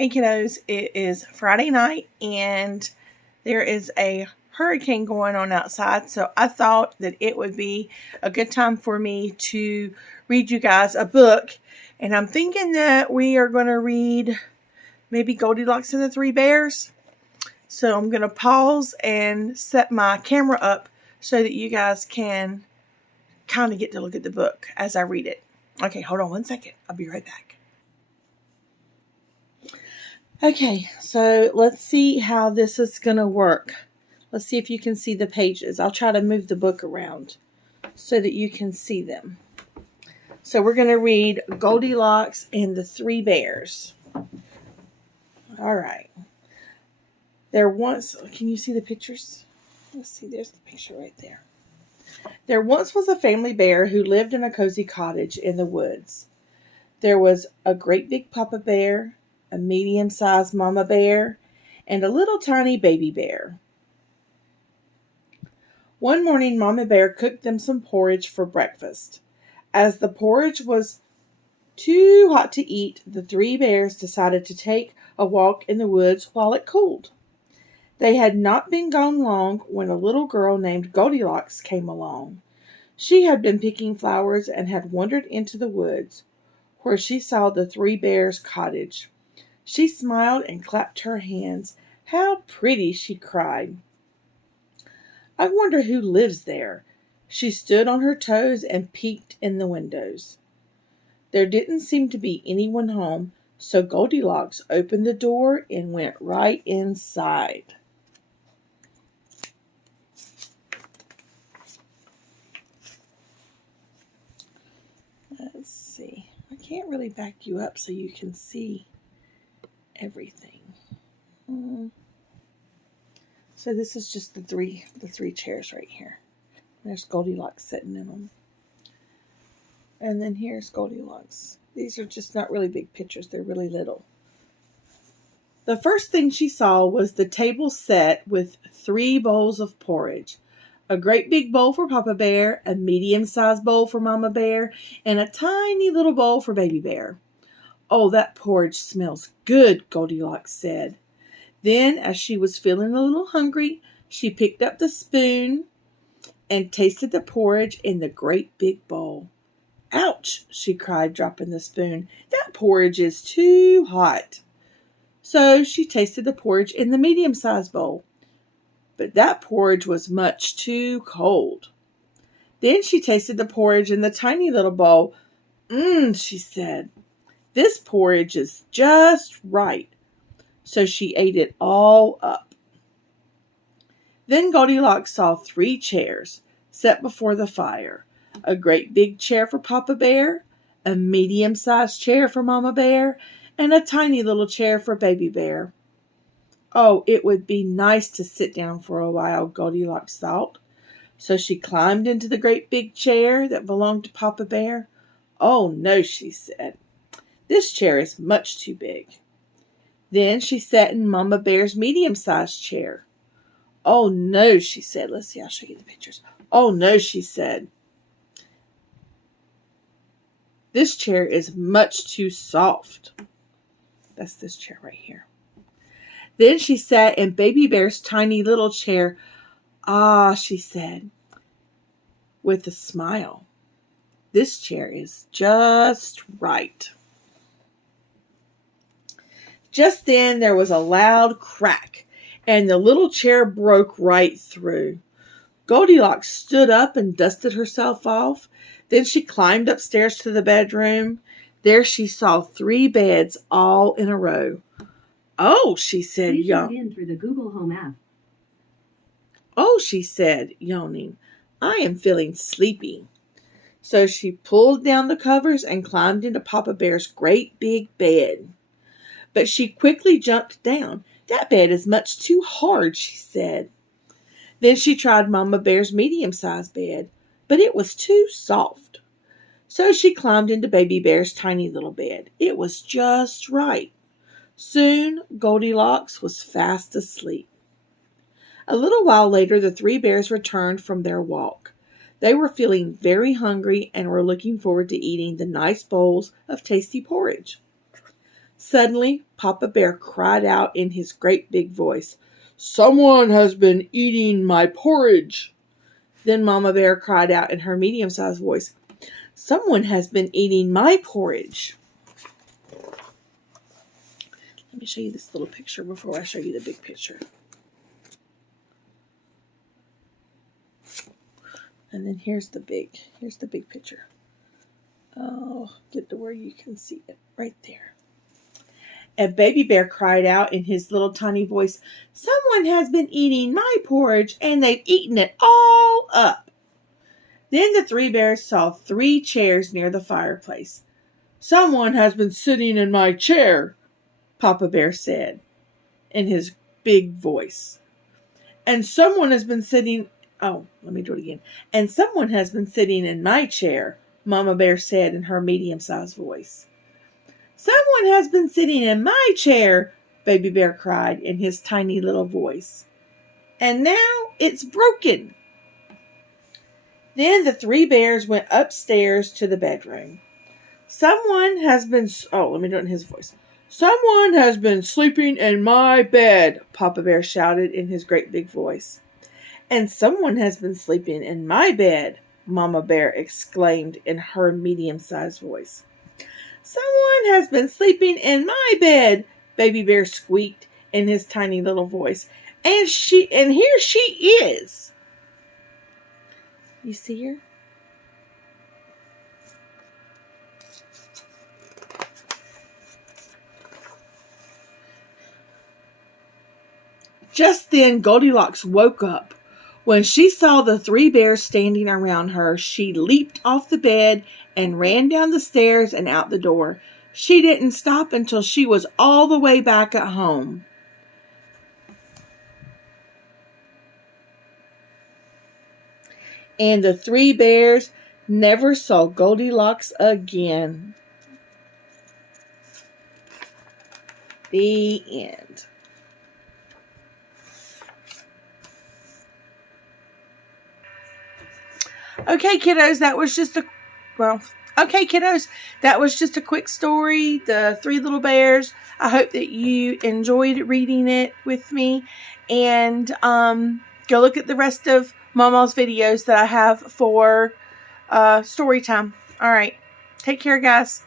Hey kiddos, it is Friday night and there is a hurricane going on outside, so I thought that it would be a good time for me to read you guys a book, and I'm thinking that we are going to read maybe Goldilocks and the Three Bears. So I'm going to pause and set my camera up so that you guys can kind of get to look at the book as I read it. Okay, hold on one second. I'll be right back. Okay, so let's see how this is going to work. Let's see if you can see the pages. I'll try to move the book around so that you can see them. So we're going to read Goldilocks and the Three Bears. All right. Can you see the pictures? Let's see, there's the picture right there. There once was a family bear who lived in a cozy cottage in the woods. There was a great big papa bear, a medium-sized mama bear, and a little tiny baby bear. One morning, Mama Bear cooked them some porridge for breakfast. As the porridge was too hot to eat, the three bears decided to take a walk in the woods while it cooled. They had not been gone long when a little girl named Goldilocks came along. She had been picking flowers and had wandered into the woods, where she saw the three bears' cottage. She smiled and clapped her hands. "How pretty!" she cried. "I wonder who lives there." She stood on her toes and peeked in the windows. There didn't seem to be anyone home, so Goldilocks opened the door and went right inside. Let's see. I can't really back you up so you can see everything. So this is just the three chairs right here. There's Goldilocks sitting in them. And then here's Goldilocks. These are just not really big pictures. They're really little. The first thing she saw was the table set with 3 bowls of porridge. A great big bowl for Papa Bear, a medium-sized bowl for Mama Bear, and a tiny little bowl for Baby Bear. "Oh, that porridge smells good," Goldilocks said. Then, as she was feeling a little hungry, she picked up the spoon and tasted the porridge in the great big bowl. "Ouch!" she cried, dropping the spoon. "That porridge is too hot." So she tasted the porridge in the medium-sized bowl. But that porridge was much too cold. Then she tasted the porridge in the tiny little bowl. She said. "This porridge is just right." So she ate it all up. Then Goldilocks saw 3 chairs set before the fire. A great big chair for Papa Bear, a medium-sized chair for Mama Bear, and a tiny little chair for Baby Bear. Oh, it would be nice to sit down for a while, Goldilocks thought. So she climbed into the great big chair that belonged to Papa Bear. "Oh, no," she said. "This chair is much too big." Then she sat in Mama Bear's medium-sized chair. "Oh, no," she said. Let's see, I'll show you the pictures. "Oh, no," she said. "This chair is much too soft." That's this chair right here. Then she sat in Baby Bear's tiny little chair. "Ah," she said, with a smile. "This chair is just right." Just then there was a loud crack, and the little chair broke right through. Goldilocks stood up and dusted herself off. Then she climbed upstairs to the bedroom. There she saw 3 beds all in a row. "Oh," she said, in through the Google Home app. "Oh," she said, yawning. "I am feeling sleepy." So she pulled down the covers and climbed into Papa Bear's great big bed. But she quickly jumped down. "That bed is much too hard," she said. Then she tried Mama Bear's medium-sized bed, but it was too soft. So she climbed into Baby Bear's tiny little bed. It was just right. Soon Goldilocks was fast asleep. A little while later, the 3 bears returned from their walk. They were feeling very hungry and were looking forward to eating the nice bowls of tasty porridge. Suddenly, Papa Bear cried out in his great big voice, "Someone has been eating my porridge." Then Mama Bear cried out in her medium-sized voice, "Someone has been eating my porridge." Let me show you this little picture before I show you the big picture. And then here's the big picture. Oh, get to where you can see it right there. And Baby Bear cried out in his little tiny voice, "Someone has been eating my porridge and they've eaten it all up." Then the three bears saw 3 chairs near the fireplace. "Someone has been sitting in my chair," Papa Bear said in his big voice. "And someone has been sitting..." Oh, let me do it again. "And someone has been sitting in my chair," Mama Bear said in her medium-sized voice. "Someone has been sitting in my chair," Baby Bear cried in his tiny little voice. "And now it's broken." Then the 3 bears went upstairs to the bedroom. "Someone has been..." Oh, let me do it in his voice. "Someone has been sleeping in my bed," Papa Bear shouted in his great big voice. "And someone has been sleeping in my bed," Mama Bear exclaimed in her medium-sized voice. "Someone has been sleeping in my bed," Baby Bear squeaked in his tiny little voice. And here she is." You see her? Just then Goldilocks woke up. When she saw the 3 bears standing around her, she leaped off the bed and ran down the stairs and out the door. She didn't stop until she was all the way back at home. And the 3 bears never saw Goldilocks again. The end. Okay, kiddos, that was just a quick story, The 3 Little Bears. I hope that you enjoyed reading it with me. And go look at the rest of Mama's videos that I have for story time. All right. Take care, guys.